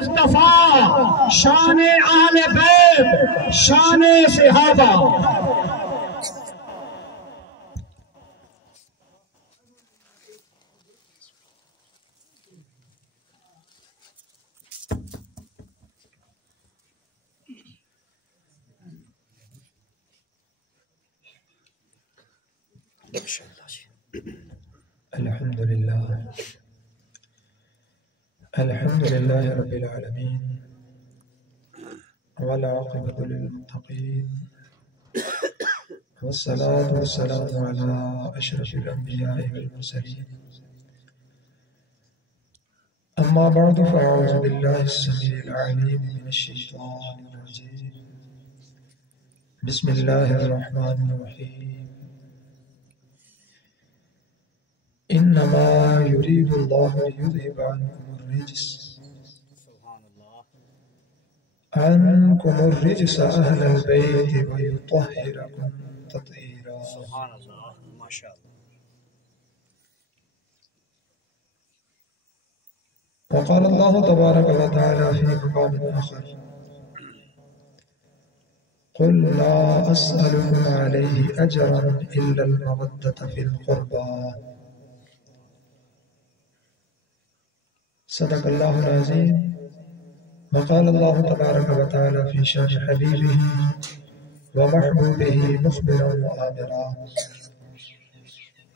مصطفیٰ شان اہل بیت شان صحابہ الحمد لله رب العالمين والعاقبة للمتقين والصلاة والسلام على أشرف الأنبياء والمرسلين أما بعد فأعوذ بالله السميع العليم من الشيطان الرجيم بسم الله الرحمن الرحيم إنما يريد الله ليذهب عنكم الرجس أهل البيت ويطهركم تطهيرا. سبحان الله ما شاء الله. وقال الله تبارك وتعالى في مقام آخر قل لا أسألكم عليه أجرا إلا المودة في القربى. صدق الله العظيم. وقال الله تبارك وتعالى في شان حبيبه ومحبوبه مخبرا وآمرا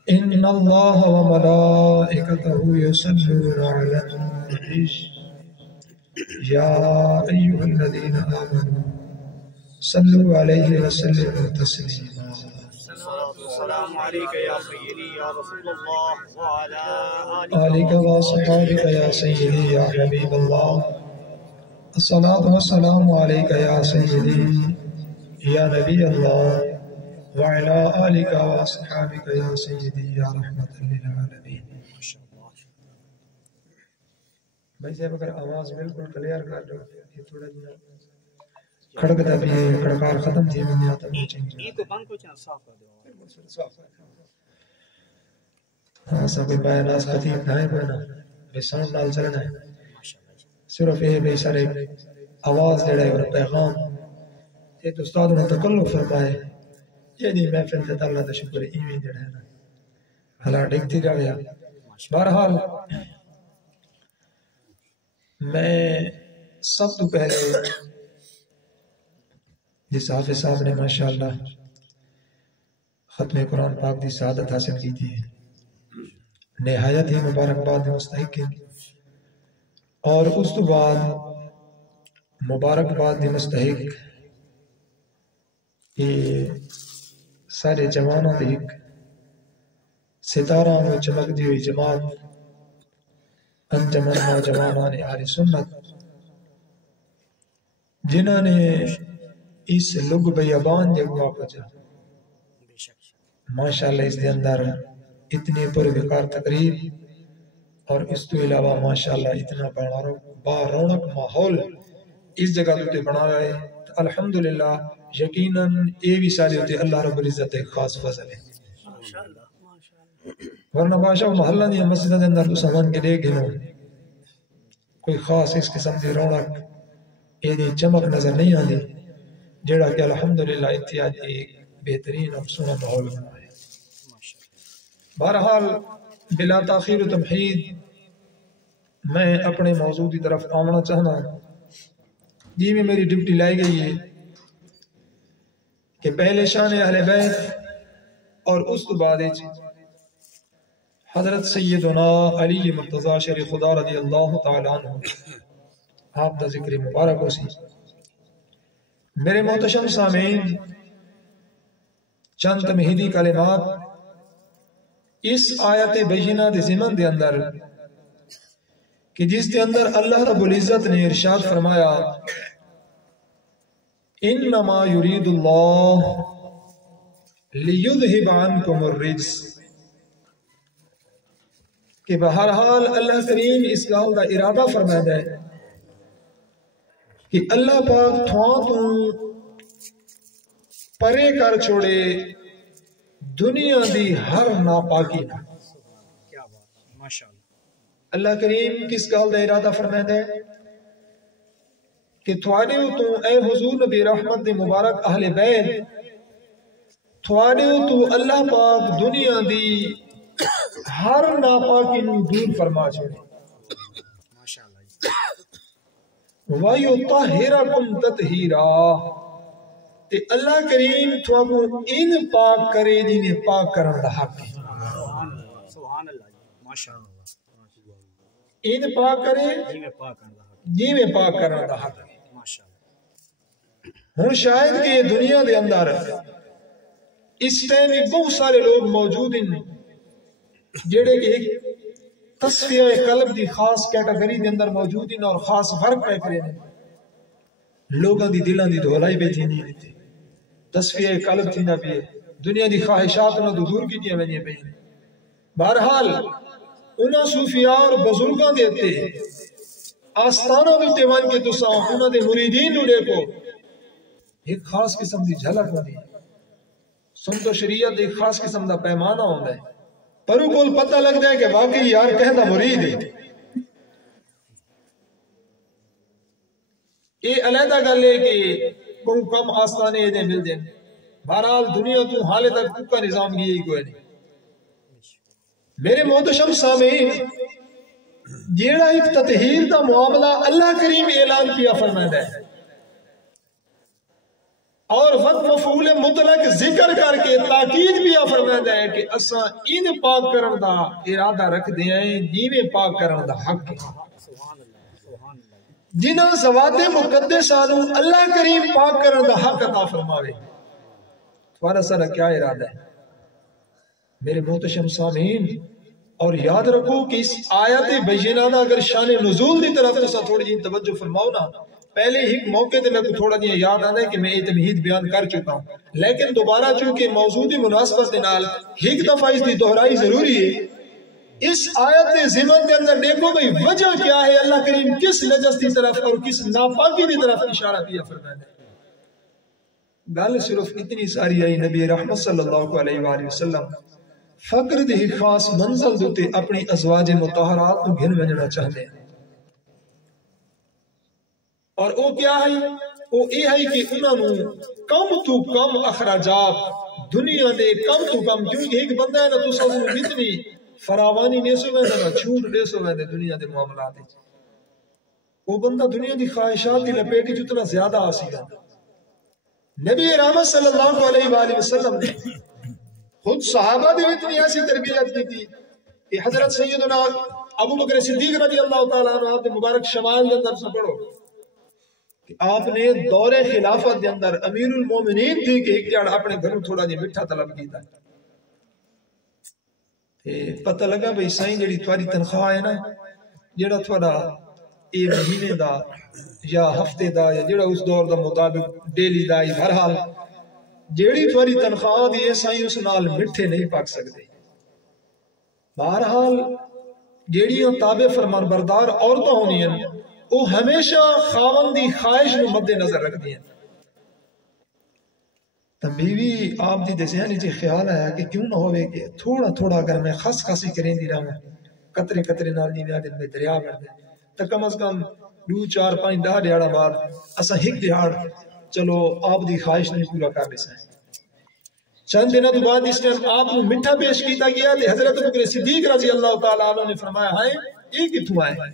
إن الله وملائكته يصلون على النبي يا أيها الذين آمنوا صلوا عليه وسلموا تسليما. السلام عليك يا سيدي يا رسول الله وعلى آلك وصحابك يا سيدي يا حبيب الله. الصلاة والسلام عليك يا سيدي يا نبي الله وعلى آلك وصحابك يا سيدي يا رحمة للعالمين. بھائی صاحب اگر آواز بالکل کلیئر کر دو یہ تھوڑا جنا کھڑکتا بھی ہے کھڑکار ختم تھی میں آتا بھی چاہیے یہ تو بند کو چاہاں صاف کر دو صاف ہاں سب کوئی بایا ناس خطیب نہ ہے بہنا بے ساؤنڈ نال چلنا ہے صرف یہ بے سارے آواز دے رہے اور پیغام یہ تو استاد نے تکلف فرمائے یہ دی محفل تے اللہ دا شکر ایویں دے رہے نا حالا ڈگتی جاویا. بہرحال میں سب تو پہلے جس حافظ صاحب نے ماشاءاللہ ختم قرآن پاک دی سعادت حاصل کی تھی نہایت ہی مبارکباد مستحق ہیں اور اس تو بعد مبارکباد دی مستحق یہ سارے جوانوں دی ستارہ میں چمک دی ہوئی جماعت انجمن نوجوانان اہل سنت جنہوں نے اس لگ بیابان جگہ پہنچا ماشاءاللہ اس دے اندر اتنی پروکار تقریب اور اس تو علاوہ ماشاءاللہ اتنا بارونق ماحول اس جگہ تے بنا رہا ہے الحمدللہ یقیناً یہ بھی سارے ہوتے اللہ رب العزت ایک خاص فضل ہے ورنہ بادشاہ محلہ دی مسجد دے اندر تو سامان کے دے گنو کوئی خاص اس قسم دی رونق یہ دی چمک نظر نہیں آتی جیڑا کہ الحمدللہ اتیاج ایک بہترین اور سونا ماحول بنا ہے. بہرحال بلا تاخیر و تمہید میں اپنے موضوع کی طرف آمنا چاہنا جی میں میری ڈیوٹی لائی گئی ہے کہ پہلے شان اہل بیت اور اس تو بعد حضرت سیدنا علی مرتضی شریف خدا رضی اللہ تعالیٰ عنہ آپ دا ذکر مبارک ہو سی. میرے محتشم سامعین چند تمہیدی کلمات اس آیت بینہ دے ضمن دے اندر کہ جس دے اندر اللہ رب العزت نے ارشاد فرمایا انما یرید اللہ لیذہب عنکم الرجس کہ بہرحال اللہ کریم اس گال دا ارادہ فرمائے ہے کہ اللہ پاک تھوان تو پرے کر چھوڑے دنیا دی ہر ناپاکی نہ. کیا بات ماشاءاللہ. اللہ کریم کس گال دا ارادہ فرمائے ہے کہ تھوڑے تو اے حضور نبی رحمت دے مبارک اہل بیت تھوڑے تو اللہ پاک دنیا دی ہر ناپاکی نو دور فرما چھوڑے وَيُطَهِّرَكُمْ تَطْهِيرًا تے اللہ کریم تھوڑا ان پاک کرے جنہیں پاک کرن دا حق ہے سبحان اللہ ماشاءاللہ ان پاک کرے جنہیں پاک کرن دا حق ہے ہوں شاید کہ یہ دنیا دے اندر اس ٹائم بہت سارے لوگ موجود ہیں جڑے کہ ایک تصفیہ قلب دی خاص کیٹیگری دے اندر موجود ہیں اور خاص فرق پہ کرے ہیں لوگاں دی دلاں دی دھولائی پہ تھی نہیں دیتے تصفیہ قلب تھی نہ بھی دنیا دی خواہشات نہ دور کی دیا میں پہ بہرحال انہاں صوفیاء اور بزرگاں دیتے آستانہ ملتے ون کے تساں انہاں دے مریدین نو دیکھو ایک خاص قسم دی جھلک ہوندی سنت و شریعت ایک خاص قسم دا پیمانہ ہوندا ہے پر وہ کول پتہ لگتا ہے کہ واقعی یار کہندا مرید ہے یہ علیحدہ گل ہے کہ کوئی کم آستانے دے مل دیں بہرحال دنیا تو حالے تک کا نظام یہ کوئی نہیں میرے محتشم سامعین جیڑا ایک تطہیر دا معاملہ اللہ کریم اعلان کیا فرمائے ہے اور وقت مفعول مطلق ذکر کر کے تاکید بھی فرمائے ہے کہ اساں ان پاک کرن دا ارادہ رکھ دے ہیں جیویں پاک کرن دا حق ہے جنہاں ذوات مقدسانو اللہ کریم پاک کرن دا حق عطا فرماوے تمہارا سارا کیا ارادہ ہے میرے محتشم سامعین اور یاد رکھو کہ اس آیت بینہ دا اگر شان نزول دی طرف تو تھوڑی جی توجہ فرماؤ نا پہلے ایک موقع تے میں کو تھوڑا دیا یاد آتا ہے کہ میں یہ تمہید بیان کر چکا ہوں لیکن دوبارہ چونکہ موجودی مناسبت نال ایک دفعہ اس دی دہرائی ضروری ہے اس آیت ضمن کے اندر دیکھو بھئی وجہ کیا ہے اللہ کریم کس نجس دی طرف اور کس ناپاکی دی طرف اشارہ کیا فرمائے گل صرف اتنی ساری آئی نبی رحمت صلی اللہ علیہ وآلہ وسلم فقر دی خاص منزل دوتے اپنی ازواج مطہرات کو گھن بجنا چاہتے ہیں اور وہ کیا ہے وہ یہ ہے کہ انہوں نے کم تو کم اخراجات دنیا دے کم تو کم کیونکہ ایک بندہ ہے نا تو سب اتنی فراوانی نہیں سو میں نا چھوٹ نہیں سو میں دنیا دے معاملات وہ بندہ دنیا دی خواہشات دی لپیٹی جتنا زیادہ آسی ہے نبی رحمت صلی اللہ علیہ وآلہ وسلم نے خود صحابہ دی اتنی ایسی تربیت کی تھی کہ حضرت سیدنا ابو بکر صدیق رضی اللہ تعالیٰ عنہ آپ مبارک شمال دے اندر سے پڑھو کہ آپ نے دور خلافت دے اندر امیر المومنین تھی کہ ایک جاڑ اپنے گھروں تھوڑا جی مٹھا طلب کی تھا پتہ لگا بھئی سائیں جڑی تھوڑی تنخواہ ہے نا جڑا تھوڑا ایک مہینے دا یا ہفتے دا یا جڑا اس دور دا مطابق ڈیلی دا یا بہرحال جیڑی تھوڑی تنخواہ دی سائیں اس نال مٹھے نہیں پاک سکتے بہرحال جیڑی تابع فرمان بردار عورتوں ہونی ہیں وہ ہمیشہ خاون دی خواہش میں مد نظر رکھ دی ہیں تو بیوی آپ دی دسیانی جی خیال آیا کہ کیوں نہ ہوئے کہ تھوڑا تھوڑا اگر میں خس خاسی کریں دی رہا ہوں قطرے قطرے نال نہیں دن میں دریا کر دیں تو کم از کم 2 4 5 10 دیہڑا بعد اسا ایک دیہڑ چلو آپ دی خواہش نہیں پورا کر لے سائیں چند دنوں بعد اس ٹائم آپ کو مٹھا پیش کیتا گیا تو حضرت بکر صدیق رضی اللہ تعالیٰ عنہ نے فرمایا ہائے یہ کتوں آئے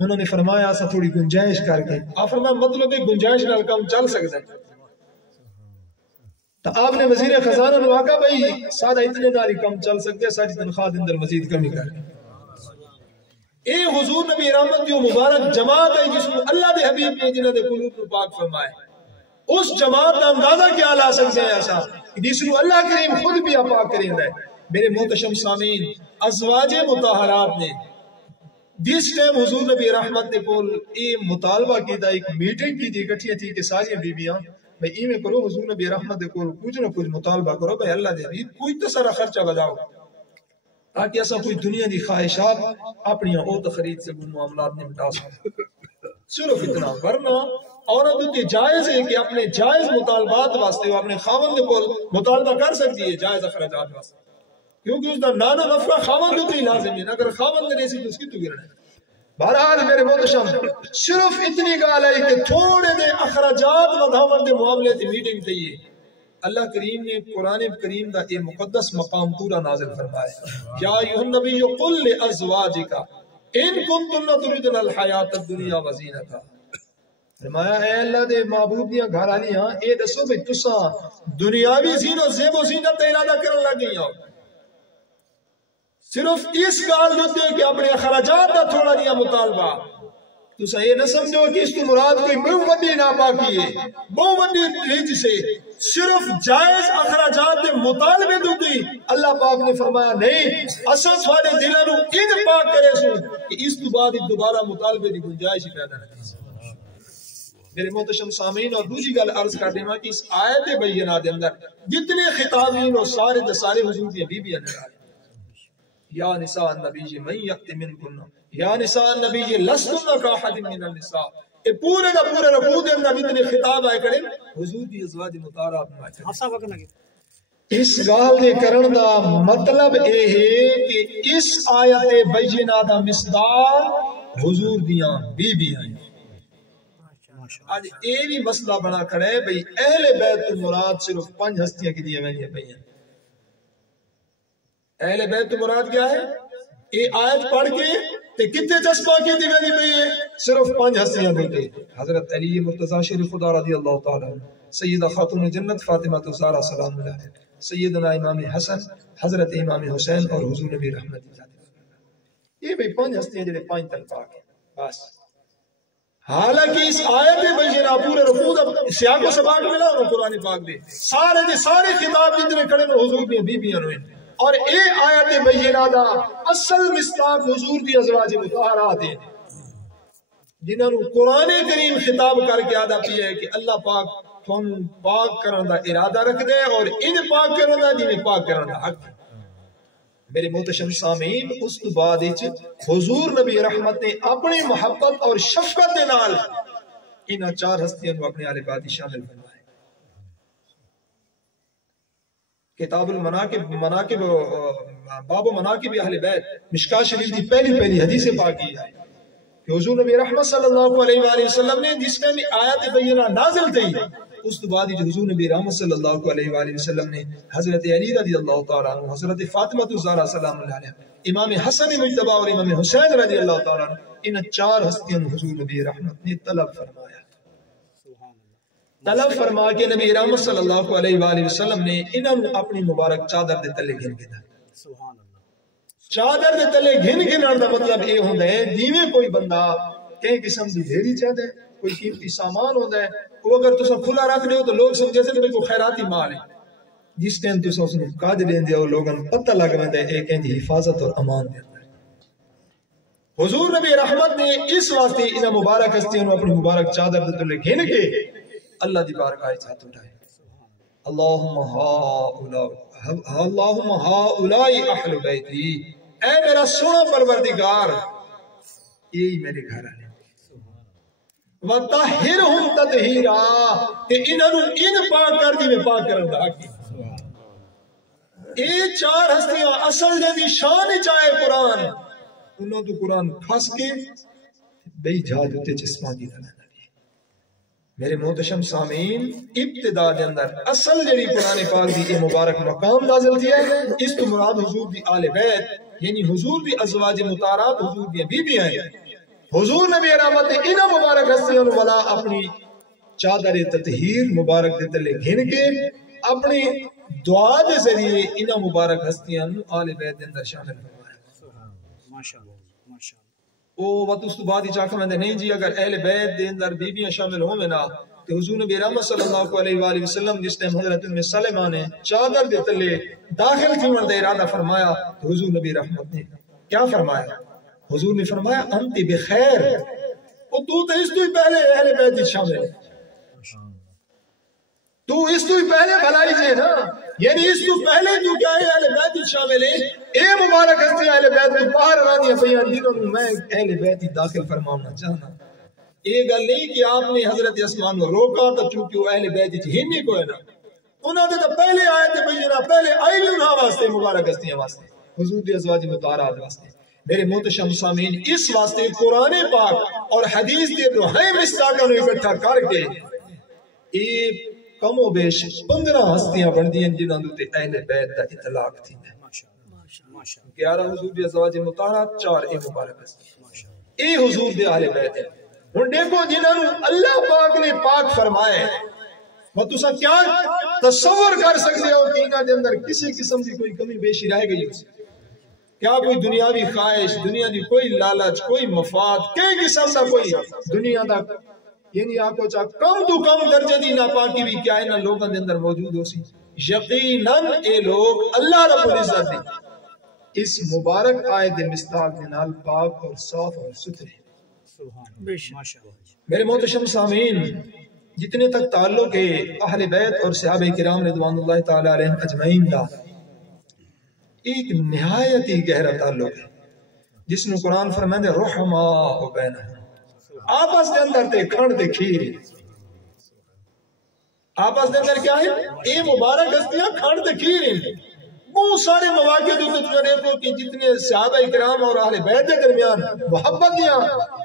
انہوں نے فرمایا اسا تھوڑی گنجائش کر کے آپ فرمایا مطلب ہے گنجائش نال کم چل سکتا ہے تو آپ نے وزیر خزانہ نے آگا بھئی سادہ اتنے ناری کم چل سکتے ساری تنخواہ اندر مزید کمی کر اے حضور نبی رحمت دیو مبارک جماعت ہے جس میں اللہ دے حبیب نے جنہ دے قلوب کو پاک فرمائے اس جماعت کا اندازہ کیا لا سکتے ہیں ایسا جس میں اللہ کریم خود بھی پاک کریں ہے میرے محتشم سامعین ازواج مطہرات نے جس ٹائم حضور نبی رحمت نے کول یہ مطالبہ کی تھا ایک میٹنگ کی تھی اکٹھی تھی کہ ساری بیویاں بھئی ایویں کرو حضور نبی رحمت نے کول کچھ نہ کچھ مطالبہ کرو بھئی اللہ دے حبیب کوئی تو سارا خرچہ بجاؤ تاکہ ایسا کوئی دنیا دی خواہشات اپنی اوت خرید سے کوئی معاملات نہیں مٹا سکتے صرف اتنا ورنہ عورت کی جائز ہے کہ اپنے جائز مطالبات واسطے وہ اپنے خاوند کو مطالبہ کر سکتی ہے جائز اخراجات واسطے کیونکہ اس کا نانا نفع خاوند کو ہی لازم ہے اگر خاوند نے ایسی تو اس کی تو گرنا ہے بہرحال میرے محتشم صرف اتنی گال ہے کہ تھوڑے دے اخراجات ودھاون دے معاملے دی میٹنگ تھی اللہ کریم نے قرآن کریم دا یہ مقدس مقام پورا نازل فرمایا یا ایھا النبی قل لازواجک ان کنتن تردن الحیات الدنیا وزینتھا فرمایا اے اللہ دے محبوب دیاں گھر والیاں اے دسو بھئی تساں دنیاوی زینت و زیب و زینت دا ارادہ کرن لگ گئی ہو صرف اس گال دیتے کہ اپنے اخراجات دا تھوڑا دیا مطالبہ تو یہ نہ سمجھو کہ اس کی مراد کوئی بہت بڑی ناپاکی ہے بہت بڑی ریج سے صرف جائز اخراجات دے مطالبے دوتی اللہ پاک نے فرمایا نہیں اصل تھوڑے دلوں نو ان پاک کرے سو کہ اس تو بعد دوبارہ مطالبے دی گنجائش پیدا نہ کی میرے محتشم سامعین اور دوسری گل عرض کر دیں کہ اس آیت بینہ دے اندر جتنے خطابین اور سارے دے سارے حضور دی بیبیاں نے یا نساء النبی من یأت منکن یا نساء النبی لستن کاحد من النساء یہ پورے دا پورے رکوع دے اندر اتنے خطاب آئے کریں حضور دی ازواج مطہرہ فرمائے اس گال دے کرن دا مطلب اے ہے کہ اس آیت بینہ دا مصداق حضور دیاں بیبیاں ہیں آج اے بھی مسئلہ بنا کھڑا ہے بھئی اہل بیت مراد صرف 5 ہستیاں کی دیئے وینی ہیں اہل بیت مراد کیا ہے یہ آیت پڑھ کے تے کتنے چشمہ کی دیئے وینی پئی ہے صرف 5 ہستیاں دیتے حضرت علی مرتضی شیر خدا رضی اللہ تعالیٰ سیدہ خاتون جنت فاطمہ زہرا سلام اللہ سیدنا امام حسن حضرت امام حسین اور حضور نبی رحمت یہ بھئی 5 ہستیاں جڑے 5 تلفاق ہیں بس حالانکہ اس آیت بینہ پورے رکوع دا سیاق و سباق ملا انہوں قرآن پاک دے سارے خطاب جتنے کھڑے میں حضور دی بیبیاں ہوئے اور اے آیت بینہ دا اصل مصداق حضور دی ازواج مطہرات ہیں جنہوں نے قرآن کریم خطاب کر کے آدھا پیا ہے کہ اللہ پاک تھون پاک کرن دا ارادہ رکھ دے اور ان پاک کرن دا جنہیں پاک کرن دا حق میرے محتشم سامعین اس تو بعد حضور نبی رحمت نے اپنی محبت اور شفقت دے نال انہاں 4 ہستیاں کو اپنے آل بیت شامل فرمائے کتاب المناقب باب مناقب اہل بیت مشکاۃ شریف دی پہلی حدیث پاک کی ہے کہ حضور نبی رحمت صلی اللہ علیہ وآلہ وسلم نے جس ٹائم آیت بینہ نازل تھی اس تو بعد حضور نبی رحمت صلی اللہ علیہ وآلہ وسلم نے حضرت علی رضی اللہ تعالیٰ عنہ حضرت فاطمہ زہرا سلام اللہ علیہ امام حسن مجتبی اور امام حسین رضی اللہ تعالیٰ عنہ ان 4 ہستیاں حضور نبی رحمت نے طلب فرما کے نبی رحمت صلی اللہ علیہ وآلہ وسلم نے انہوں اپنی مبارک چادر دے تلے گھن کے چادر دے تلے گھن کے دا مطلب یہ ہوتا ہے دیویں کوئی بندہ کئی قسم دی ڈھیری چاہتا ہے کوئی قیمتی سامان ہوتا ہے وہ اگر تسا کھلا رکھ دے ہو تو لوگ سمجھے سے کوئی خیراتی مال ہے جس ٹائم تسا اس نے کاج دین دیا اور لوگوں پتہ لگ ویندا ہے ایک دی حفاظت اور امان دیتا ہے حضور نبی رحمت نے اس واسطے ان مبارک ہستیوں اپنی مبارک چادر دے تلے گھن کے اللہ دی بارگاہ وچ ہاتھ اٹھائے اللہم ہؤلاء اہل بیتی اے میرا سونا پروردگار یہی میرے گھر والے وَطَهِّرْهُمْ تَطْهِيرًا کہ انہوں ان پاک کر دی میں پاک کرن دا حق اے 4 ہستیاں اصل دے دی شان چاہے قرآن انہوں تو قرآن کھس کے بے جہاد ہوتے چسمہ کی طرح میرے محتشم سامعین ابتدا دے اندر اصل جڑی قرآن پاک دی مبارک مقام نازل دیا ہے اس تو مراد حضور دی آل بیت یعنی حضور دی ازواج مطہرات حضور دی بیبیاں ہیں حضور نبی رحمت نے انہاں مبارک ہستیاں والا اپنی چادر تطہیر مبارک دے تلے گھن کے اپنی دعا دے ذریعے انہاں مبارک ہستیاں آل بیت دے اندر شامل فرمایا ماشاءاللہ او وقت اس تو بعد ہی چاکہ میں نہیں جی اگر اہل بیت دے اندر بیبیاں شامل ہوں میں نا تو حضور نبی رحمت صلی اللہ علیہ وآلہ وسلم جس ٹائم حضرت ام سلمہ نے چادر دے تلے داخل تھی ورد ارادہ فرمایا تو حضور نبی رحمت نے کیا فرمایا حضور نے فرمایا انت بخیر اور تو اس تو ہی پہلے اہل بیت شامل ہے تو اس تو ہی پہلے بھلائی سے نا یعنی اس تو پہلے جو کیا ہے اہل بیت شامل ہے اے مبارک ہستی اہل بیت کو باہر رانی فیان جنہوں نے میں اہل بیت داخل فرمانا چاہنا یہ گل نہیں کہ آپ نے حضرت عثمان کو روکا تو چونکہ وہ اہل بیت ہی نہیں کو ہے نا انہوں نے تو پہلے آئے تھے بھئینا پہلے آئی بھی انہاں واسطے مبارک ہستیاں واسطے حضور دی ازواج مطہرات واسطے میرے محتشم سامعین اس واسطے قرآن پاک اور حدیث دے دوہائے مصداقاں نوں اکٹھا کر کے ایک کم و بیش 15 ہستیاں بن دیاں جنہاں تے اہل بیت دا اطلاق تھی 11 حضور دی ازواج مطہرات 4 اے مبارک اے حضور دے اہل بیت ہیں ہن دیکھو جنہاں نوں اللہ پاک نے پاک فرمایا وہ تسا کیا تصور کر سکتے ہو کہ انہاں دے اندر کسی قسم دی کوئی کمی بیشی رہ گئی ہو کیا کوئی دنیاوی خواہش دنیا دی کوئی لالچ کوئی مفاد کئی قسم دا کوئی دنیا دا یعنی آپ کو چاہ کم تو کم درجے دی ناپاکی بھی کیا انہاں لوگاں دے اندر موجود ہو سی یقیناً اے لوگ اللہ رب العزت دی اس مبارک آیت مصداق دے نال پاک اور صاف اور ستھرے میرے محتشم سامعین جتنے تک تعلق ہے اہل بیت اور صحابہ کرام رضوان اللہ تعالی علیہم اجمعین دا ایک نہایت ہی گہرا تعلق ہے جس نے قرآن فرمائے رحماء بینہم آپس دے اندر تے کھڑ دے کھیر آپس دے اندر کیا ہے اے مبارک ہستیاں کھڑ دے کھیر بہت سارے مواقع جو دیکھو کہ جتنے صحابہ کرام اور اہل بیت کے درمیان محبت دیاں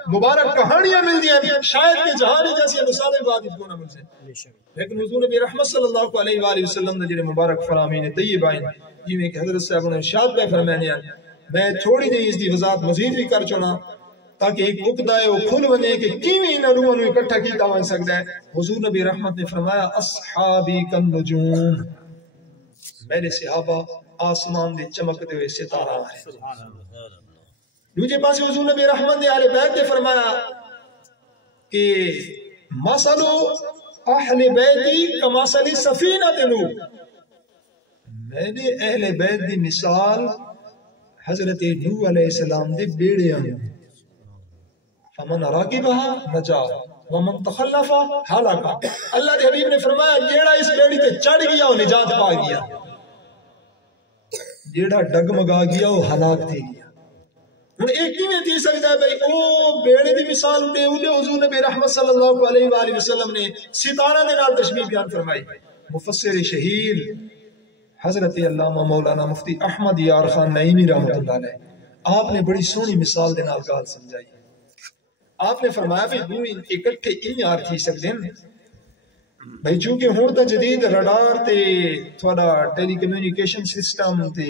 مبارک کہانیاں مل دیاں شاید کہ جہانی جیسی مثالیں بات اس کو نہ مل سے لیکن حضور نبی رحمت صلی اللہ علیہ وآلہ وسلم نے جنہیں مبارک فرامین طیبائن یہ کہ حضرت صاحب نے ارشاد میں فرمانے ہیں میں تھوڑی دیر اس دی وضاحت مزید بھی کر چنا تاکہ ایک عقدہ ہے وہ کھل بنے کہ کیویں انہاں روحاں نوں اکٹھا کیتا ہو سکدا ہے حضور نبی رحمت نے فرمایا اصحابی کن نجوم میرے صحابہ آسمان دے چمکتے ہوئے ستارہ ہیں دوسرے پاس حضور نبی رحمت نے اہل بیت نے فرمایا کہ مثل اہل بیتی کمثل سفینۃ نوح میرے اہل بیت دی مثال حضرت نوح علیہ السلام دے بیڑے ہیں فمن راکبها نجا ومن تخلف ہلاکا اللہ دے حبیب نے فرمایا جیڑا اس بیڑی تے چڑھ گیا وہ نجات پا گیا جیڑا ڈگمگا گیا وہ ہلاک تھی گیا ہن ایک کیویں تھی سکدا ہے بھائی او بیڑے دی مثال تے اودے حضور نبی رحمت صلی اللہ علیہ وآلہ وسلم نے ستارہ دے نال تشبیہ بیان فرمائی مفسر شہیر حضرت علامہ مولانا مفتی احمد یار خان نعیمی رحمۃ اللہ علیہ آپ نے بڑی سونی مثال دے نال گل سمجھائی آپ نے فرمایا بھی دو اکٹھے یار تھی سکتے ہیں بھائی چونکہ ہون تا جدید رڈار تے تھوڑا ٹیلی کمیونیکیشن سسٹم تے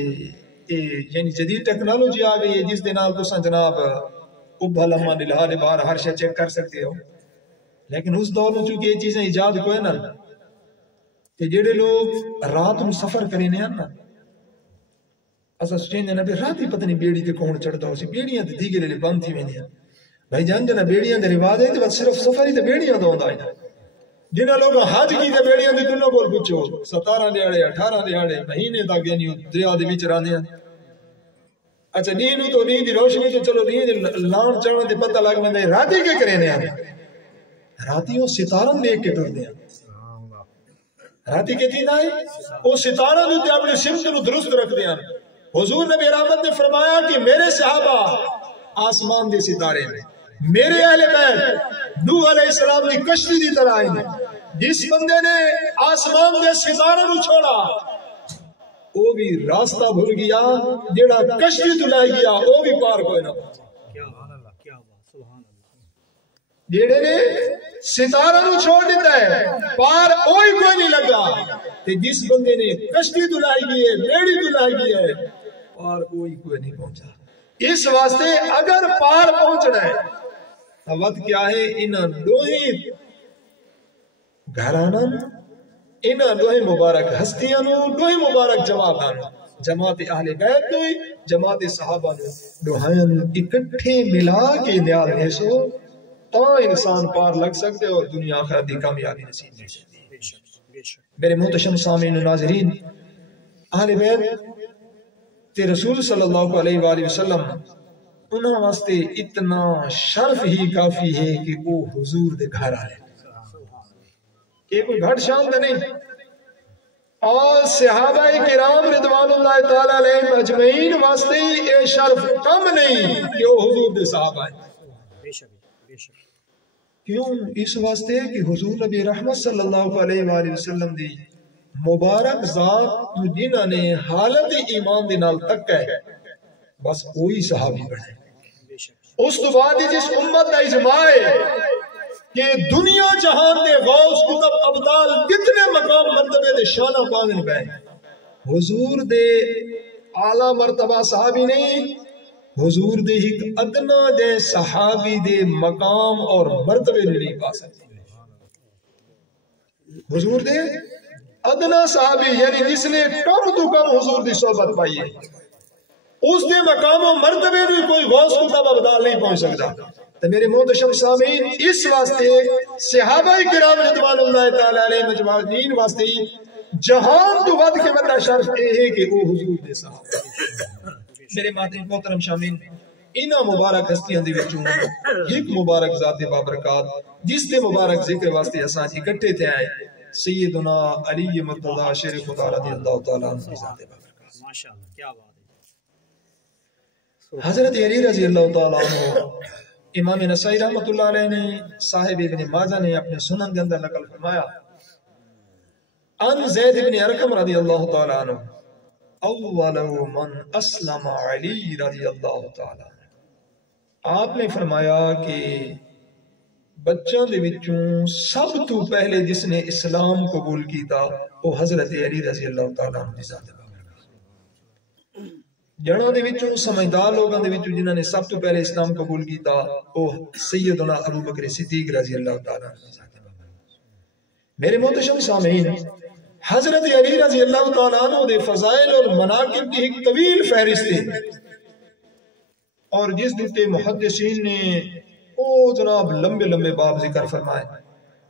یعنی جدید ٹیکنالوجی آ گئی ہے جس دے نال تساں جناب ابھا لمحہ نلہا بار ہر شے چیک کر سکتے ہو لیکن اس دور میں چونکہ یہ چیزیں ایجاد کوئی نہ کہ جڑے لوگ رات میں سفر کریں نا اسا سوچیں نا بھی رات ہی پتہ نہیں بیڑی تے کون چڑھدا ہو سی بیڑیاں تے دیگر لے بند تھی ویندیاں بھائی جان جنا بیڑیاں دے رواج ہے تے بس صرف سفر ہی تے بیڑیاں دا ہوندا ہے جنہاں لوگ حج کی تے بیڑیاں دے تنوں کول پوچھو 17 دیہاڑے 18 دیہاڑے مہینے تک یعنی دریا دے وچ رہندے ہیں اچھا نیند تو نیند دی روشنی تو چلو نیند لان چڑھن تے پتہ لگ ویندا ہے راتی کے کرے نے راتیوں ستاروں دیکھ کے ٹردے ہیں راتی کے تھی نائے وہ ستارہ دوتے اپنے سمت نو درست رکھ دیا حضور نبی رحمت نے فرمایا کہ میرے صحابہ آسمان دے ستارے ہیں میرے اہل بیت نوح علیہ السلام کی کشتی دی طرح ہیں جس بندے نے آسمان دے ستارے نو چھوڑا وہ بھی راستہ بھول گیا جیڑا کشتی تو لائے گیا وہ بھی پار کوئی نہ جیڑے نے ستارہ نو چھوڑ دیتا ہے پار کوئی نہیں لگا تے جس بندے نے کشتی دلائی گئی ہے بیڑی دلائی گئی ہے پار کوئی نہیں پہنچا اس واسطے اگر پار پہنچنا ہے تو وقت کیا ہے انہاں دوہی گھرانا انہاں دوہی مبارک ہستیاں نو دوہی مبارک جماعت اہل بیت دوئی جماعت صحابہ نو دوہاں اکٹھے ملا کے نیال نیسو تو انسان پار لگ سکتے اور دنیا آخرت دی کامیابی نصیب ہو سکتی میرے محتشم سامعین و ناظرین اہل بیت تے رسول صلی اللہ علیہ وآلہ وسلم انہاں واسطے اتنا شرف ہی کافی ہے کہ وہ حضور دے گھر آئے کہ کوئی گھٹ شان دے نہیں اور صحابہ کرام رضوان اللہ تعالی علیہ مجمعین واسطے یہ شرف کم نہیں کہ وہ حضور دے صحابہ آئے کیوں اس واسطے کہ حضور نبی رحمت صلی اللہ علیہ وآلہ وسلم دی مبارک ذات جنہاں نے حالت ایمان دے نال تک ہے بس کوئی صحابی بنے. اس تو بعد جس امت دا اجماع ہے کہ دنیا جہان دے غوث کتب ابدال کتنے مقام مرتبے دے شانہ پاگن پہ حضور دے اعلیٰ مرتبہ صحابی نہیں، حضور دے ایک ادنا دے صحابی دے مقام اور مرتبے نہیں پا سکتے. حضور دے ادنا صحابی یعنی جس نے کم تو کم حضور دی صحبت پائی ہے، اس دے مقام و مرتبے بھی کوئی غوث کتب ابدال نہیں پہنچ سکتا. تو میرے محترم سامعین، اس واسطے صحابہ کرام رضوان اللہ تعالی علیہ مجمعین واسطے جہان تو ود کے بڑا شرف یہ ہے کہ وہ حضور دے صحابہ. میرے محترم سامعین، انہاں مبارک ہستیاں دے وچوں ایک مبارک ذات بابرکات جس دے مبارک ذکر واسطے اساں اکٹھے تھے آئے، سیدنا علی مرتضی شیر خدا رضی اللہ تعالی عنہ ذات بابرکات. ماشاءاللہ کیا بات ہے. حضرت علی رضی اللہ تعالی عنہ امام نسائی رحمۃ اللہ علیہ نے صاحب ابن ماجہ نے اپنے سنن کے اندر نقل فرمایا ان زید بن ارقم رضی اللہ تعالی عنہ اول من اسلم علی رضی اللہ تعالی عنہ. آپ نے فرمایا کہ بچوں دے وچوں سب تو پہلے جس نے اسلام قبول کیتا وہ حضرت علی رضی اللہ تعالی عنہ دی ذات. جنہوں دے وچوں سمجھدار لوگوں دے وچوں جنہوں نے سب تو پہلے اسلام قبول کیتا وہ سیدنا ابو بکر صدیق رضی اللہ تعالی عنہ. میرے محترم سامعین، حضرت علی رضی اللہ تعالی عنہ دے فضائل اور مناقب کی ایک طویل فہرست ہے، اور جس دیتے محدثین نے او جناب لمبے لمبے باب ذکر فرمائے.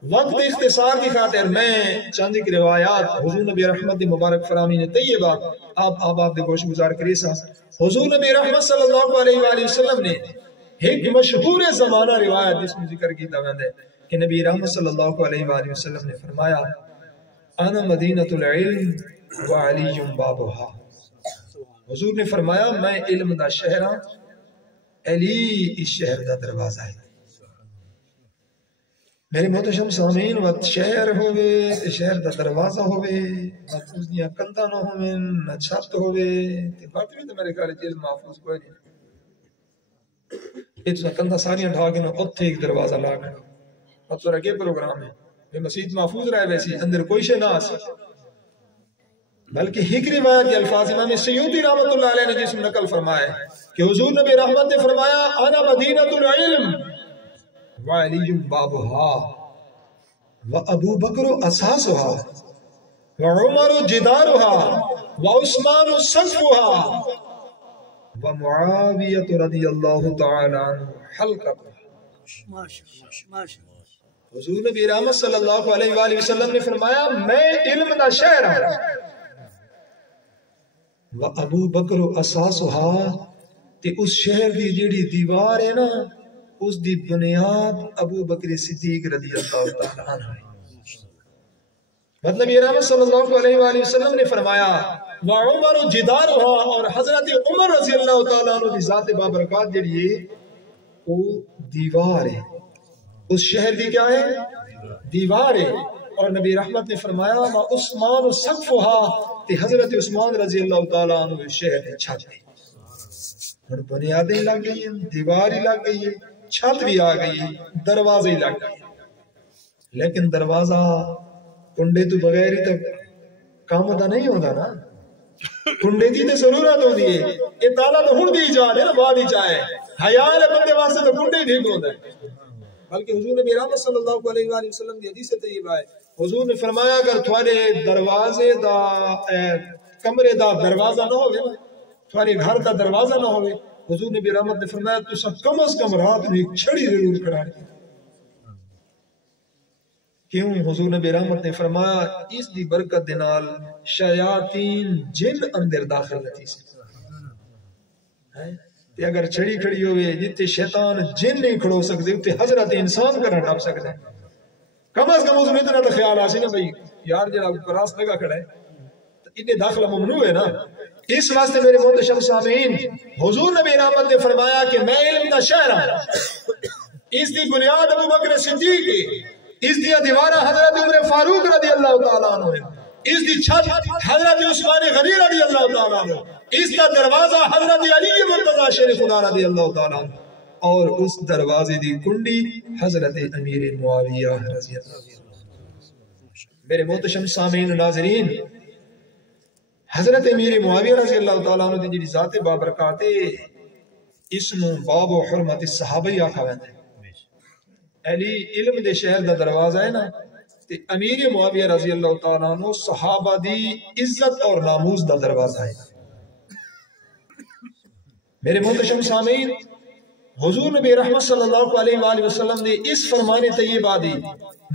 وقت اختصار کی خاطر میں چند ایک روایات حضور نبی رحمت مبارک فرامی نے طیبہ آپ دے گوش گزار کرے سا. حضور نبی رحمت صلی اللہ علیہ وآلہ وسلم نے ایک مشہور زمانہ روایت جس میں ذکر کیتا ہے کہ نبی رحمت صلی اللہ علیہ وآلہ وسلم نے فرمایا انا مدینۃ العلم وعلی بابها. حضور نے فرمایا میں علم دا شہر ہاں، علی اس شہر دا دروازہ ہے. میرے محترم سامعین، وقت شہر ہوئے شہر دا دروازہ ہوئے نہ اس دیا کندہ نہ ہوئے نہ چھت ہوئے تے بات بھی تو میرے خیال علم محفوظ کوئی نہیں. اتنا کندہ ساریاں ڈھا کے نہ اتھے ایک دروازہ لا کے اب تو رکھے پروگرام ہے یہ مسجد محفوظ رہے ویسی اندر کوئی شے نہ آسا. بلکہ ایک روایت کے الفاظ امام سیوطی رحمت اللہ علیہ نے جس میں نقل فرمایا کہ حضور نبی رحمت نے فرمایا انا مدینۃ العلم وعلی بابها وابو بکر اساسها وعمر جدارها وعثمان سقفها ومعاویہ رضی اللہ تعالی عنہ حلقتها. حضور نبی رحمت صلی اللہ علیہ وآلہ وسلم نے فرمایا میں علم دا شہر ہوں، وابو بکر اساسها تے اس شہر دی جیڑی دیوار ہے نا اس دی بنیاد ابو بکر صدیق رضی اللہ تعالی عنہ. مطلب یہ رحمت صلی اللہ علیہ وآلہ وسلم نے فرمایا وعمر جدارها اور حضرت عمر رضی اللہ تعالی عنہ کی ذات بابرکات جڑی ہے وہ دیوار ہے، اس شہر دی کیا ہے؟ دیوار ہے. اور نبی رحمت نے فرمایا ما عثمان سقفها تے حضرت عثمان رضی اللہ تعالی عنہ کے شہر کی چھت ہے. اور بنیادیں لگ گئی ہیں، دیوار ہی لگ گئی ہے، چھت بھی آ گئی، دروازے ہی لگ گئی. لیکن دروازہ کنڈے تو بغیر ہی تک کام دا نہیں ہوتا نا، کنڈے دی تے ضرورت ہوتی ہے. یہ تالا تو ہن بھی ایجاد ہے نا، بعد ہی چاہے حیال بندے واسطے تو کنڈے ہی ٹھیک ہوتا ہے. بلکہ حضور نبی رحمت صلی اللہ علیہ وآلہ وسلم کی حدیث طیبہ ہے، حضور نے فرمایا اگر تھوڑے دروازے دا کمرے دا دروازہ نہ ہوئے، تھوڑے گھر دا دروازہ نہ ہوئے، حضور نبی رحمت نے فرمایا تو سب کم از کم رات میں ایک چھڑی ضرور کرانے. کیوں؟ حضور نبی رحمت نے فرمایا اس دی برکت دنال شیاطین جن اندر داخل نتی سے. تے اگر چھڑی کھڑی ہوئے جتے شیطان جن نہیں کھڑو سکتے تے حضرت انسان کرنا ٹاپ سکتے ہیں. کم از کم حضور نے اتنا تو خیال آسی نا بھئی یار جڑا پراس لگا کھڑا ہے تو اتنے داخلہ ممنوع ہے نا. اس واسطے میرے محترم سامعین حضور نبی رحمت نے فرمایا کہ میں علم دا شہر ہوں، اس دی بنیاد ابو بکر صدیق ہے، اس دی دیوارہ حضرت عمر فاروق رضی اللہ تعالیٰ عنہ ہے، اس دی چھت حضرت عثمان غنی رضی اللہ تعالیٰ عنہ، اس کا دروازہ حضرت علی مرتضی شیر خدا رضی اللہ تعالیٰ عنہ، اور اس دروازے دی کنڈی حضرت امیر معاویہ رضی اللہ عنہ۔ میرے محتشم سامعین و ناظرین، حضرت امیر معاویہ رضی اللہ تعالیٰ عنہ دی جڑی ذات بابرکات اس نو باب و حرمت صحابہ ہی آکھا ویندا ہے۔ علی علم دے شہر دا دروازہ ہے نا، تے امیر معاویہ رضی اللہ تعالیٰ عنہ صحابہ دی عزت اور ناموس دا دروازہ ہے۔ میرے محتشم سامعین، حضور نبی رحمت صلی اللہ علیہ وآلہ وسلم نے اس فرمان طیبہ دی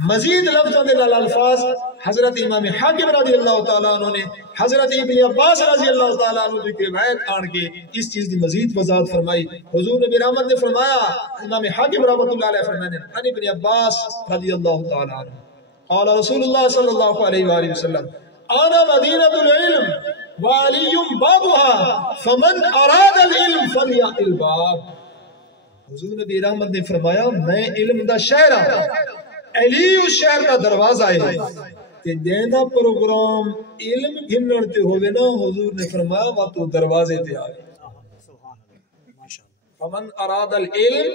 مزید لفظوں دے نال الفاظ حضرت امام حاکم رضی اللہ تعالیٰ عنہ نے حضرت ابن عباس رضی اللہ تعالیٰ عنہ کی روایت آن کے اس چیز دی مزید وضاحت فرمائی۔ حضور نبی رحمت نے فرمایا، امام حاکم رحمت اللہ علیہ فرمانے عن ابن عباس رضی اللہ تعالیٰ عنہ قال رسول اللہ صلی اللہ علیہ وآلہ وسلم انا مدینۃ العلم وعلی بابها فمن اراد العلم فلیأت الباب۔ حضور نبی رحمت نے فرمایا میں علم دا شہر ہوں، علی اس شہر کا دروازہ ہے، کہ دیندہ پروگرام علم گھنن تے ہوئے نا، حضور نے فرمایا وہ تو دروازے تے آئے۔ فمن اراد العلم،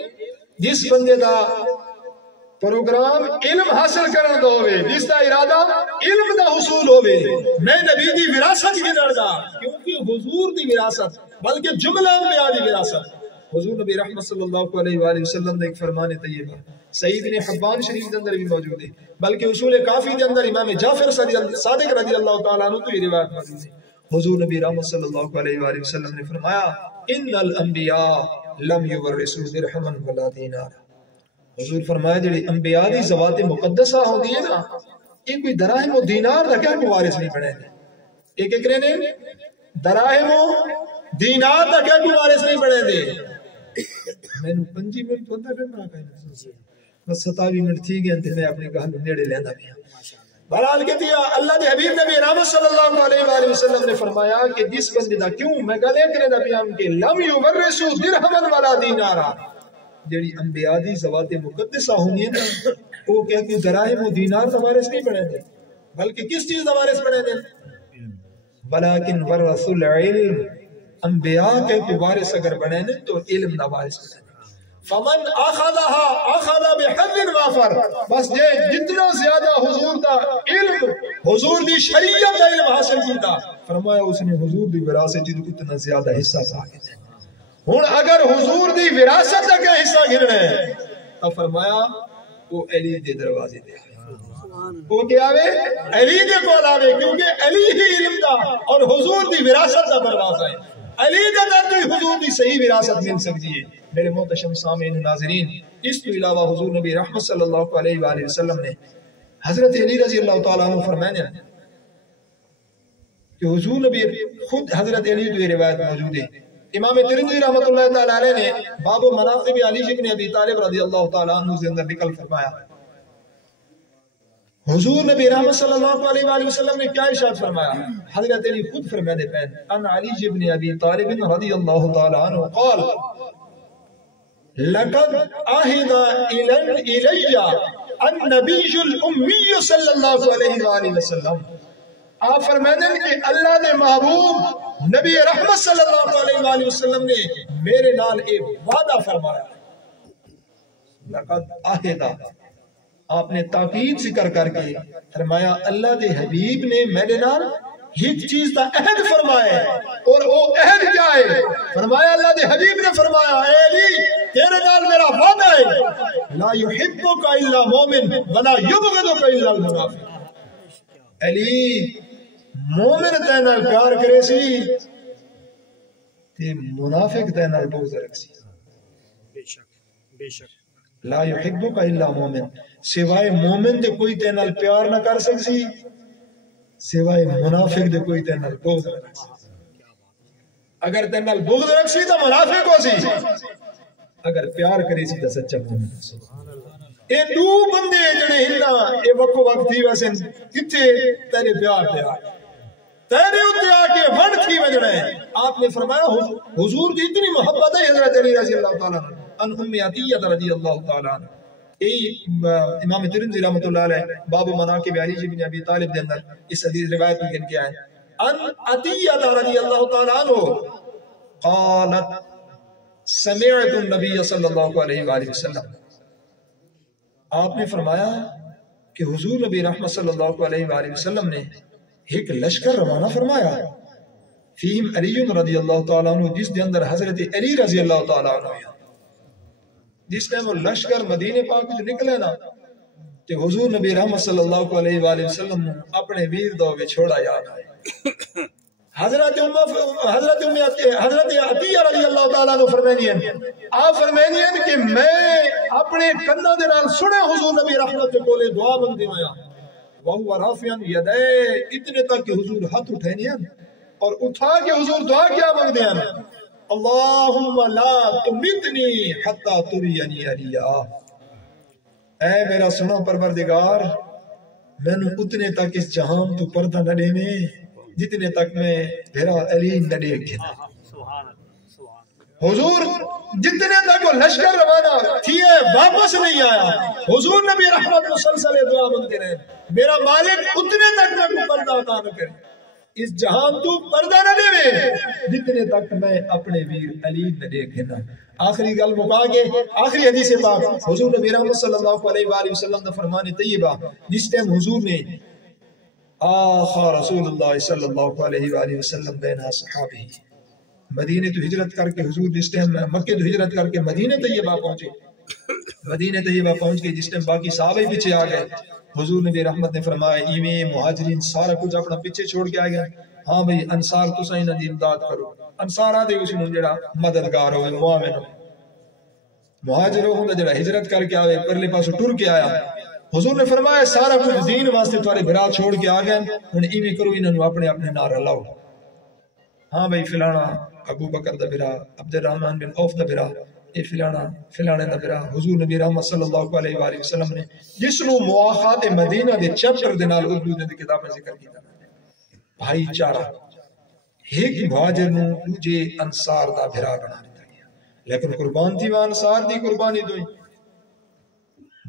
جس بندے دا پروگرام علم حاصل کرن دا ہوئے، جس دا ارادہ علم دا حصول ہوئے، میں نبی دی وراثت گھنن دا، کیونکہ حضور دی وراثت بلکہ جملہ انبیاء دی وراثت۔ حضور نبی رحمت صلی اللہ علیہ وآلہ وسلم نے ایک فرمان طیبہ صحیح ابن حبان شریف کے اندر بھی موجود ہے، بلکہ اصول کافی کے اندر امام جعفر صادق رضی اللہ تعالیٰ عنہ تو یہ روایت موجود ہے۔ حضور نبی رحمت صلی اللہ علیہ وآلہ وسلم نے فرمایا ان الانبیاء لم یورثوا درہما ولا دینارا۔ حضور فرمایا جڑے انبیاء دی ذوات مقدسہ ہوندی ہے نا، یہ کوئی دراہم و دینار دا کیا کوئی وارث نہیں بنے دے۔ ایک ایک نے دراہم و دینار دا کیا کوئی وارث نہیں بنے دے۔ میں نے 5 منٹ ہوتا ہے میں کہنا بس 27 منٹ تھی گئے تے میں اپنے گھر نیڑے لیندا پیا۔ بہرحال کہتی ہے اللہ دے حبیب نبی رحمت صلی اللہ علیہ وآلہ وسلم نے فرمایا کہ جس بندے دا کیوں میں گل کرے دا پیا کہ لم یورثوا درہما ولا دینارا، جڑی انبیاء دی ذوات مقدسہ ہونی ہے نا، وہ کہ کوئی دراہم و دینار دا وارث نہیں بنے دے، بلکہ کس چیز دا وارث بنے دے؟ ولیکن ورثوا العلم، انبیاء کے کوئی وارث اگر بنے دے تو علم دا وارث بنے دے۔ فمن اخذها اخذ بحظ وافر، بس جتنا زیادہ حضور دا علم، حضور دی شریعت دا علم حاصل کیتا، فرمایا اس نے حضور دی وراثت دی اتنا زیادہ حصہ پا کے دے۔ ہن اگر حضور دی وراثت دا کیا حصہ گرنا ہے تو فرمایا وہ علی دے دروازے دے وہ کیا آوے علی دے کول آوے، کیونکہ علی ہی علم دا اور حضور دی وراثت دا دروازہ ہے۔ علی دے در تو حضور دی صحیح وراثت مل سکتی ہے۔ میرے محتشم سامعین ناظرین، اس کے علاوہ حضور نبی رحمت صلی اللہ علیہ وآلہ وسلم نے حضرت علی رضی اللہ تعالیٰ عنہ فرمایا کہ حضور نبی خود حضرت علی تو یہ روایت موجود ہے۔ امام ترمذی رحمۃ اللہ تعالیٰ علیہ نے باب مناقب علی بن ابی طالب رضی اللہ تعالیٰ عنہ سے اندر نکل فرمایا حضور نبی رحمت صلی اللہ علیہ وآلہ وسلم نے کیا ارشاد فرمایا؟ حضرت علی خود فرمانے پہن ان علی بن ابی طالب رضی اللہ تعالیٰ عنہ قال لقد عهد إلي النبي الأمي صلی اللہ علیہ وآلہ وسلم، آپ فرمائیں کہ اللہ نے محبوب نبی رحمت صلی اللہ علیہ وآلہ وسلم نے میرے نال ایک وعدہ فرمایا۔ لقد عهد، آپ نے تاکید ذکر کر کے فرمایا اللہ دے حبیب نے میرے نال ایک چیز دا عہد فرمایا ہے، اور وہ عہد کیا ہے؟ فرمایا اللہ دے حبیب نے فرمایا اے علی تیرے نال میرا وعدہ ہے لا یحبک الا مومن ولا یبغضک الا المنافق۔ علی مومن تے نال پیار کرے سی تے منافق تے نال بغض رکھ سی۔ بے شک لا یحبک الا مومن، سوائے مومن دے کوئی تے نال پیار نہ کر سکسی، سوائے منافق دے کوئی تے نال بغض رکھ سی۔ اگر تے نال بغض رکھ سی تو منافق ہو سی، اگر پیار کرے سی تو سچا مومن ہو سی۔ اے دو بندے جڑے ہننا اے وقت وقت تھی ویسے کتھے تیرے پیار تے آ تیرے اتے آ کے ون تھی وجڑے ہیں۔ آپ نے فرمایا حضور کی اتنی محبت ہے حضرت علی رضی اللہ تعالیٰ عنہ ان ام عطیہ رضی اللہ تعالیٰ عنہ۔ امام ترمذی رحمۃ اللہ علیہ باب مناقب علی بن ابی طالب کے اندر اس حدیث روایت میں کیا ہے ان عطیہ رضی اللہ تعالیٰ عنہ قالت سمعت النبی صلی اللہ علیہ وآلہ وسلم، آپ نے فرمایا کہ حضور نبی رحمت صلی اللہ علیہ وآلہ وسلم نے ایک لشکر روانہ فرمایا، فیہم علی رضی اللہ تعالیٰ عنہ، جس کے اندر حضرت علی رضی اللہ تعالیٰ عنہ، جس نے وہ لشکر مدینے پاک جو نکلے نا کہ حضور نبی رحمت صلی اللہ علیہ وآلہ وسلم نے اپنے ویر دو میں چھوڑا یاد آئے۔ حضرت عطیہ رضی اللہ تعالیٰ عنہ فرمانی ہیں، آپ فرمانی ہیں کہ میں اپنے کنہ دے نال سنے حضور نبی رحمت کے کولے دعا مانگتے ہویا، وَهُوَ رَافِعًا يَدَيْهِ، اتنے تک کہ حضور ہاتھ اٹھائیں اور اٹھا کے حضور دعا کیا مانگتے ہیں، اللہم لا تمتنی حتی ترینی علیہ، اے میرا سنا پروردگار میں نے اتنے تک اس جہان تو پردہ نہ دے میں جتنے تک میں میرا علی نہ دیکھنا۔ حضور جتنے تک وہ لشکر روانہ تھی واپس نہیں آیا، حضور نبی رحمت مسلسل دعا مانگتے رہے، میرا مالک اتنے تک میں کو پردہ عطا نہ کرے، اس جہان تو پردہ نہ دے جتنے تک میں اپنے ویر علی نہ دیکھنا۔ آخری گل مکا کے آخری حدیث پاک حضور نبی رحمت صلی اللہ علیہ وآلہ وسلم نے فرمان طیبہ، جس ٹائم حضور نے آخا رسول اللہ صلی اللہ علیہ وآلہ وسلم بین صحابہ، مدینہ تو ہجرت کر کے حضور جس ٹائم مکہ تو ہجرت کر کے مدینہ طیبہ پہنچے، مدینہ طیبہ پہنچ کے جس ٹائم باقی صحابہ پیچھے آ گئے، حضور نبی رحمت نے فرمایا ایویں مہاجرین سارا کچھ اپنا پیچھے چھوڑ کے آ گیا، ہاں بھئی انصار تساں انہاں دی امداد کرو، انصار آدھے اس نے جڑا مددگار ہوئے معاون ہو، مہاجر ہوں جڑا ہجرت کر کے آوے پرلے پاسوں ٹر کے آیا، حضور نے فرمایا سارا کچھ دین واسطے تھوڑے بھرا چھوڑ کے آ گئے، ہن ایویں کرو انہاں اپنے اپنے نال لاؤ، ہاں بھئی فلانا ابو بکر دا بھرا، عبد الرحمن بن عوف دا بھرا، اے فلانے دا بھرا، حضور نبی رحمت صلی اللہ علیہ وآلہ وسلم نے جس نو مواخات مدینہ دے چیپٹر دے نال اردو دے کتابیں ذکر کیتا، بھائی چارہ ایک مہاجر نو دوجے انصار دا بھرا بنا دیتا گیا، لیکن قربان تھی وہ انصار دی قربانی دوئی۔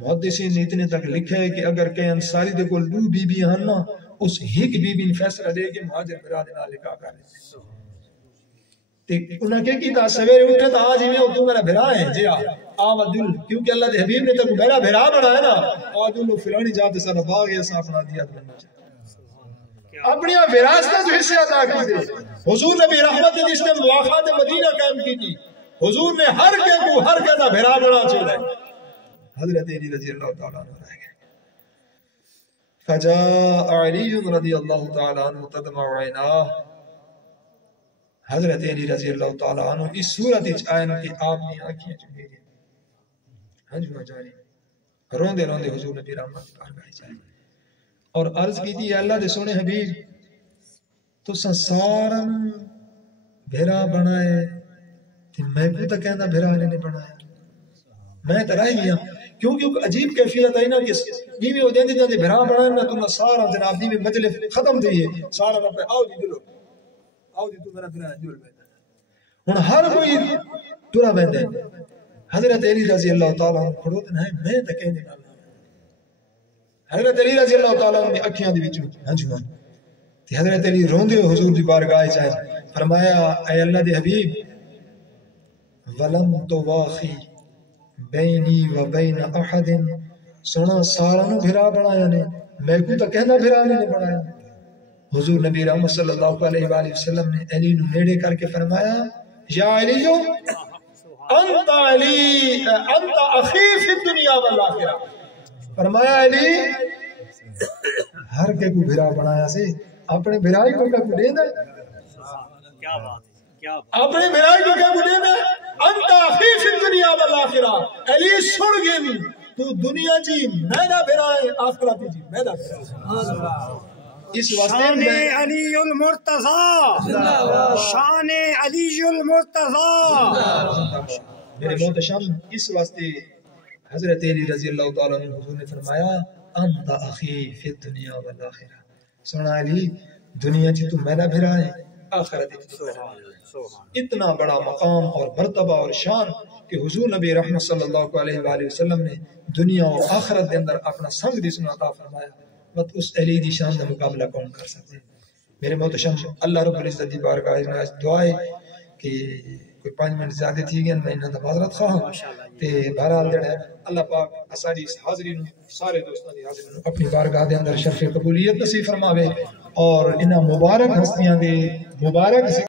محدثین نے اتنے تک لکھا ہے کہ اگر کہ انصاری دے کول دو بی بی ہن نا، اس ایک بی بی فیصلہ دے کہ مہاجر بھرا دے نال نکاح کر لے، انہاں کیا کیتا سویرے اٹھے تو آج ہمیں تو میرا بھرا ہے جی آمدل، کیونکہ اللہ دے حبیب نے تک میرا بھرا بنایا نا، آدھو فلانی جاتے سارا باغ ایسا اپنا دیا بننا چاہتا، اپنی وراثت تو حصے عطا کی دے۔ حضور نبی رحمت نے جس نے مواخات مدینہ قائم کی تھی، حضور نے ہر کے کو ہر کے دا بھرا بنا چھوڑا ہے، حضرت علی رضی اللہ تعالیٰ عنہ رہ گئے، فجاء علی رضی اللہ تعالیٰ عنہ تدمع عیناہ، حضرت علی رضی اللہ تعالیٰ عنہ اس صورت آئین کی آپ نے آنکھیں چکے گئے، ہنجوہ جاری روندے روندے حضور نبی رحمت پر گئے جائے اور عرض کی تھی اللہ دے سونے حبیب تو سارن بھیرا بنائے تو میں کو تو کہنا بھیرا نے بنایا، میں تو رہ گیا کیونکہ عجیب کیفیت ہے نا کہ یہ بھی ہو جاندے جاندے بھیرا بنائے نا تو سارا جناب دی میں مجلس ختم دیئے سارا نہ پہ آؤ جی دلو آؤ جی تو میرا بھیرا جول بیندہ ہن ہر کوئی تورا بیندہ حضرت علی رضی اللہ تعالیٰ عنہ کھڑو دن ہے میں تو کہنے گا حضرت علی رضی اللہ تعالیٰ عنہ اکھیاں دی وچوں ہنجوان تے حضرت علی روندے ہوئے حضور دی بارگاہ چاہے فرمایا اے اللہ دے حبیب ولم تواخی بینی و بین احد، سونا سارا نو بھرا بنایا نے میں کو تو کہنا بھرا نے بنایا۔ حضور نبی رحمت صلی اللہ علیہ وآلہ وسلم نے علی نو نیڑے کر کے فرمایا یا علیو انت علی انت اخی فی الدنیا والآخرہ، فرمایا علی ہر کے کو بھرا بنایا سے اپنے بھرائی کو کیا کو دینا اپنے بھرائی کو کیا کو دینا انت اخی فی الدنیا والآخرہ، علی سن گن تو دنیا جی میدہ بھرائے آخرت جی میدہ بھرائے۔ اس شان علی المرتضی، شان علی المرتضی۔ میرے محتشم اس واسطے حضرت علی رضی اللہ تعالیٰ عنہ حضور نے فرمایا انت اخی فی الدنیا والآخرہ، سونا علی دنیا جی تو میرا بھرا ہے آخرت جی۔ اتنا بڑا مقام اور مرتبہ اور شان کہ حضور نبی رحمت صلی اللہ علیہ وآلہ وسلم نے دنیا اور آخرت کے اندر اپنا سنگ دی سنا عطا فرمایا، بس اس علی دی شان کا مقابلہ کون کر سکتے؟ میرے محتشم اللہ رب العزت دی بارگاہ میں دعا ہے کہ کوئی 5 منٹ زیادہ تھی گئے میں انہاں دا معذرت خواہاں تے بہرحال جڑا اللہ پاک اساڈی اس حاضری نو سارے دوستاں دی حاضری نو اپنی بارگاہ دے اندر شرف قبولیت نصیب فرماوے اور انہاں مبارک ہستیاں دے مبارک